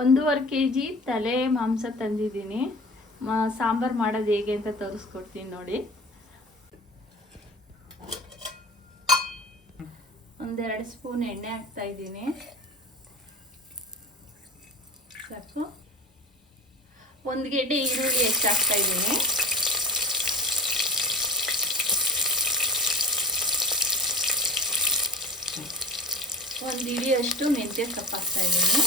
1.5 kg ತಲೆ ಮಾಂಸ ತಂದಿದ್ದೀನಿ. ಸಾಂಬಾರು ಮಾಡೋದು ಹೇಗೆ ಅಂತ ತೋರಿಸ್ಕೊಡ್ತೀನಿ ನೋಡಿ. 1-2 ಸ್ಪೂನ್ ಎಣ್ಣೆ ಹಾಕ್ತಾ ಇದ್ದೀನಿ. ಸಾಕು. 1 ಗೆಡ್ಡೆ ಈರುಳ್ಳಿ ಎಷ್ಟು ಹಾಕ್ತಾ ಇದ್ದೀನಿ. ಒಂದು ಹಿಡಿಯಷ್ಟು ಮೆಂತ್ಯ ಸೊಪ್ಪು ಹಾಕ್ತಾ ಇದ್ದೀನಿ.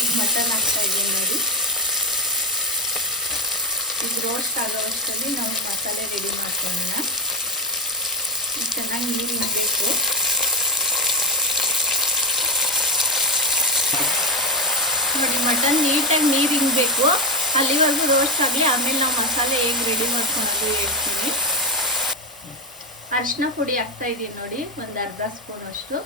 ಈಗ ಮಟನ್ ಹಾಕ್ತಾ ಇದ್ದೀನಿ ನೋಡಿ. ಈಗ ರೋಸ್ಟ್ ಆಗೋವಷ್ಟರಲ್ಲಿ ನಾವು ಮಸಾಲೆ ರೆಡಿ ಮಾಡ್ಕೊಳ್ಳೋಣ. ಈಗ ಚೆನ್ನಾಗಿ ನೀರು ಹಿಂಡಬೇಕು. ನೋಡಿ ಮಟನ್ ನೀಟಾಗಿ ನೀರು ಹಿಂಡಬೇಕು. ಅಲ್ಲಿವರೆಗೂ ರೋಸ್ಟ್ ಆಗಲಿ, ಆಮೇಲೆ ನಾವು ಮಸಾಲೆ ಹೇಗೆ ರೆಡಿ ಮಾಡ್ಕೊಳ್ಳೋದು ಹೇಳ್ತೀನಿ. ಅರಿಶಿನ ಪುಡಿ ಹಾಕ್ತಾ ಇದ್ದೀನಿ ನೋಡಿ, ಒಂದು ಅರ್ಧ ಸ್ಪೂನ್ ಅಷ್ಟು.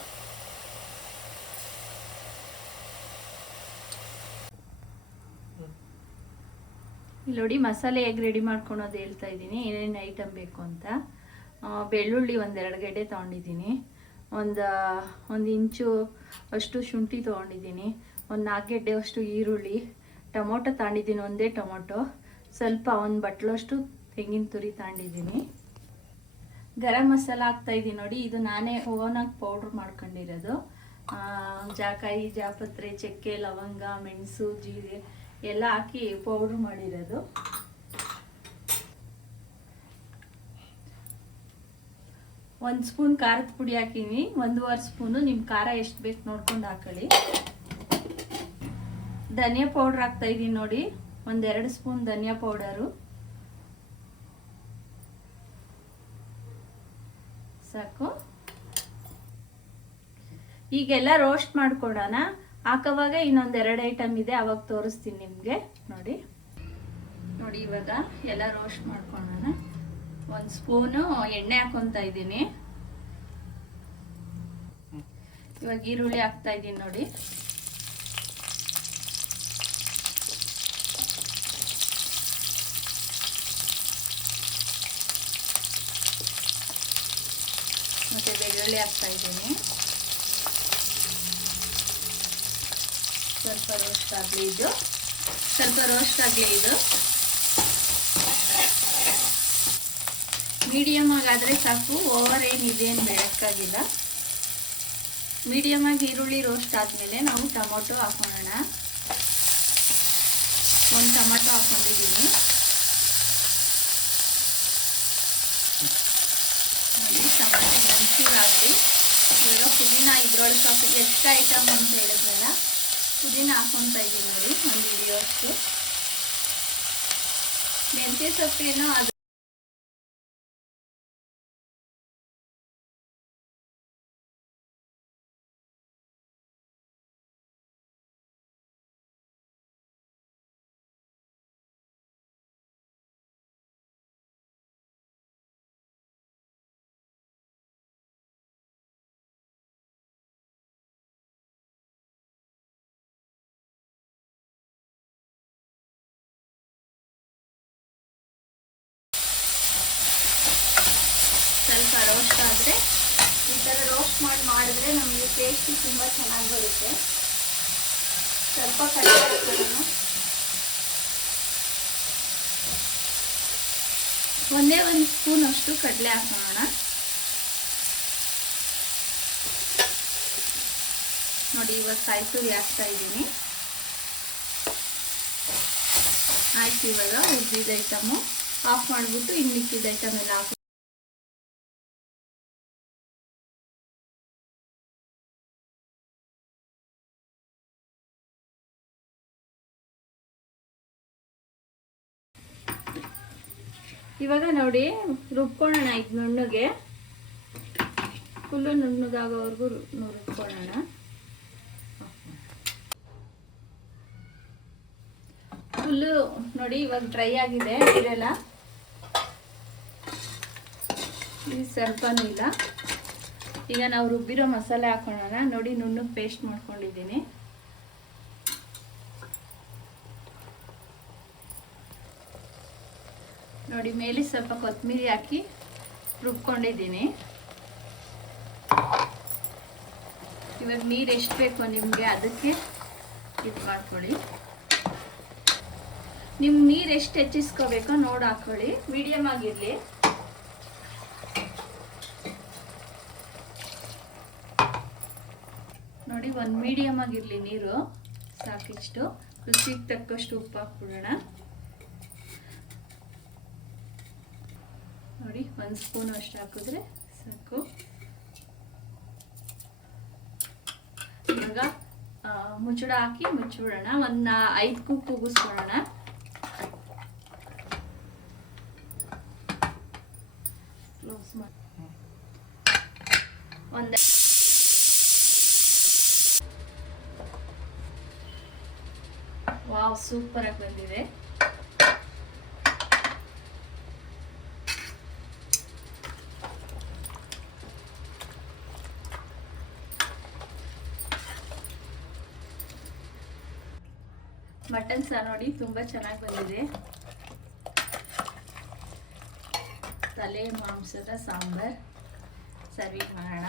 ಇಲ್ಲಿ ನೋಡಿ ಮಸಾಲೆ ಹೇಗೆ ರೆಡಿ ಮಾಡ್ಕೊಳೋದು ಹೇಳ್ತಾ ಇದ್ದೀನಿ, ಏನೇನು ಐಟಮ್ ಬೇಕು ಅಂತ. ಬೆಳ್ಳುಳ್ಳಿ 1-2 ಗೆಡ್ಡೆ ತೊಗೊಂಡಿದ್ದೀನಿ. ಒಂದು ಇಂಚು ಅಷ್ಟು ಶುಂಠಿ ತೊಗೊಂಡಿದ್ದೀನಿ. ಒಂದು 4 ಗೆಡ್ಡೆ ಅಷ್ಟು ಈರುಳ್ಳಿ. ಟೊಮೊಟೊ ತಗೊಂಡಿದ್ದೀನಿ, ಒಂದೇ ಟೊಮೊಟೊ. ಸ್ವಲ್ಪ ಒಂದು ಬಟ್ಲಷ್ಟು ತೆಂಗಿನ ತುರಿ ತಗೊಂಡಿದ್ದೀನಿ. ಗರಂ ಮಸಾಲ ಹಾಕ್ತಾಯಿದ್ದೀನಿ ನೋಡಿ. ಇದು ನಾನೇ ಓನಾಗಿ ಪೌಡ್ರ್ ಮಾಡ್ಕೊಂಡಿರೋದು. ಜಾಕಾಯಿ, ಜಾಪತ್ರೆ, ಚಕ್ಕೆ, ಲವಂಗ, ಮೆಣಸು, ಜೀರಿಗೆ ಎಲ್ಲ ಹಾಕಿ ಪೌಡ್ರ್ ಮಾಡಿರೋದು. ಒಂದು ಸ್ಪೂನ್ ಖಾರದ ಪುಡಿ ಹಾಕಿನಿ. 1.5 ಸ್ಪೂನು ನಿಮ್ಮ ಖಾರ ಎಷ್ಟು ಬೇಕು ನೋಡ್ಕೊಂಡು ಹಾಕೊಳ್ಳಿ. ಧನಿಯಾ ಪೌಡ್ರ್ ಹಾಕ್ತಾ ಇದ್ದೀನಿ ನೋಡಿ, 1-2 ಸ್ಪೂನ್ ಧನಿಯಾ ಪೌಡರು ಸಾಕು. ಈಗೆಲ್ಲ ರೋಸ್ಟ್ ಮಾಡ್ಕೊಡೋಣ. ಹಾಕೋವಾಗ ಇನ್ನೊಂದೆರಡು ಐಟಮ್ ಇದೆ, ಅವಾಗ ತೋರಿಸ್ತೀನಿ ನಿಮಗೆ. ನೋಡಿ ಇವಾಗ ಎಲ್ಲ ರೋಸ್ಟ್ ಮಾಡ್ಕೊಳ್ಳೋಣ. 1 ಸ್ಪೂನು ಎಣ್ಣೆ ಹಾಕೊತಾ ಇದ್ದೀನಿ. ಇವಾಗ ಈರುಳ್ಳಿ ಹಾಕ್ತಾ ಇದ್ದೀನಿ ನೋಡಿ. ಮತ್ತೆ ಬೆಳ್ಳುಳ್ಳಿ ಹಾಕ್ತಾ ಇದ್ದೀನಿ. ಸ್ವಲ್ಪ ರೋಸ್ಟ್ ಆಗಲಿ ಇದು. ಮೀಡಿಯಮ್ ಆಗಾದರೆ ಸಾಕು, ಓವರ್ ಏನಿದೇನು ಬೆಳಕಾಗಿಲ್ಲ. ಮೀಡಿಯಮ್ ಆಗಿ ಈರುಳ್ಳಿ ರೋಸ್ಟ್ ಆದಮೇಲೆ ನಾವು ಟೊಮೊಟೊ ಹಾಕೋಣ. 1 ಟೊಮೊಟೊ ಹಾಕೊಂಡಿದ್ದೀನಿ ನೋಡಿ. ಟೊಮೊಟೊ ಮೆಣಸಿಗಾಗಲಿ. ಇವಾಗ ಪುದೀನ ಇದ್ರೊಳಗೆ ಸ್ವಲ್ಪ ಎಕ್ಸ್ಟ್ರಾ ಐಟಮ್ ಅಂತ ಹೇಳಿದ್ರಲ್ಲ, ಪುದೀನ ಹಾಕೊತಾ ಇದ್ದೀನಿ ನೋಡಿ, 1 ಹಿಡಿಯೋಷ್ಟು. ಮೆಂತ್ಯ ಸೊಪ್ಪೇನೋ ಅದು ಸ್ವಲ್ಪ ರೋಸ್ಟ್ ಆದರೆ, ಈ ಥರ ರೋಸ್ಟ್ ಮಾಡಿದ್ರೆ ನಮಗೆ ಟೇಸ್ಟು ತುಂಬ ಚೆನ್ನಾಗಿ ಬರುತ್ತೆ. ಸ್ವಲ್ಪ ಕಡಲೆ ಹಾಕೋಣ. ಒಂದೇ 1 ಸ್ಪೂನ್ ಅಷ್ಟು ಕಡಲೆ ಹಾಕೋಣ ನೋಡಿ. ಇವಾಗ ಕಾಯಿ ತುರಿ ಹಾಕ್ತಾ ಇದ್ದೀನಿ. ಆಯ್ತು, ಇವಾಗ ಉದ್ದಿದ ಐಟಮು ಆಫ್ ಮಾಡಿಬಿಟ್ಟು ಇನ್ನು ಮಿಕ್ಕಿದ ಐಟಮ್ ಎಲ್ಲ ಹಾಕಿ. ಇವಾಗ ನೋಡಿ ರುಬ್ಕೊಳ್ಳೋಣ. ಇದು ನುಣ್ಣಗೆ, ಫುಲ್ಲು ನುಣ್ಣಗಾಗೋವರೆಗೂ ರುಬ್ಕೊಳ್ಳೋಣ. ಫುಲ್ಲು ನೋಡಿ ಇವಾಗ ಡ್ರೈ ಆಗಿದೆ ನೀರೆಲ್ಲ. ಇದು ಸ್ವಲ್ಪನೂ ಇಲ್ಲ. ಈಗ ನಾವು ರುಬ್ಬಿರೋ ಮಸಾಲೆ ಹಾಕೊಳ್ಳೋಣ ನೋಡಿ. ನುಣ್ಣಗೆ ಪೇಸ್ಟ್ ಮಾಡ್ಕೊಂಡಿದ್ದೀನಿ. ನೋಡಿ ಮೇಲೆ ಸ್ವಲ್ಪ ಕೊತ್ತಂಬರಿ ಹಾಕಿ ರುಬ್ಕೊಂಡಿದ್ದೀನಿ. ಇವಾಗ ನೀರು ಎಷ್ಟು ಬೇಕೋ ನಿಮಗೆ ಅದಕ್ಕೆ ಇದು ಮಾಡ್ಕೊಳ್ಳಿ. ನಿಮ್ಮ ನೀರು ಎಷ್ಟು ಹೆಚ್ಚಿಸ್ಕೋಬೇಕೋ ನೋಡಿ ಹಾಕೊಳ್ಳಿ. ಮೀಡಿಯಮ್ ಆಗಿರಲಿ. ನೋಡಿ ಒಂದು ಮೀಡಿಯಮ್ ಆಗಿರಲಿ ನೀರು ಸಾಕಿಷ್ಟು. ರುಚಿಗೆ ತಕ್ಕಷ್ಟು ಉಪ್ಪು ಹಾಕ್ಬಿಡೋಣ. ನೋಡಿ 1 ಸ್ಪೂನ್ ಅಷ್ಟು ಹಾಕಿದ್ರೆ ಸಾಕು. ಇವಾಗ ಮುಚ್ಚಳ ಹಾಕಿ ಮುಚ್ಚಿಬಿಡೋಣ. ಒಂದು 5 ಕೂಗಿಸ್ಕೊಳ್ಳೋಣ. ಕ್ಲೋಸ್ ಮಾಡಿ ಒಂದು ವಾವ್ ಸೂಪರ್ ಆಗಿ ಬಂದಿದೆ. ಮಟನ್ ಸಾರು ನೋಡಿ ತುಂಬ ಚೆನ್ನಾಗಿ ಬಂದಿದೆ. ತಲೆ ಮಾಂಸದ ಸಾಂಬಾರ್ ಸರ್ವಿಂಗ್ ಮಾಡೋಣ.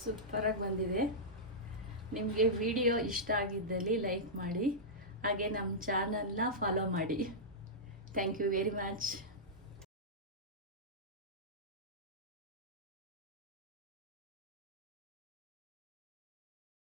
ಸೂಪರಾಗಿ ಬಂದಿದೆ. ನಿಮಗೆ ವಿಡಿಯೋ ಇಷ್ಟ ಆಗಿದ್ದಲ್ಲಿ ಲೈಕ್ ಮಾಡಿ, ಹಾಗೆ ನಮ್ಮ ಚಾನಲ್ನ ಫಾಲೋ ಮಾಡಿ. Thank you very much.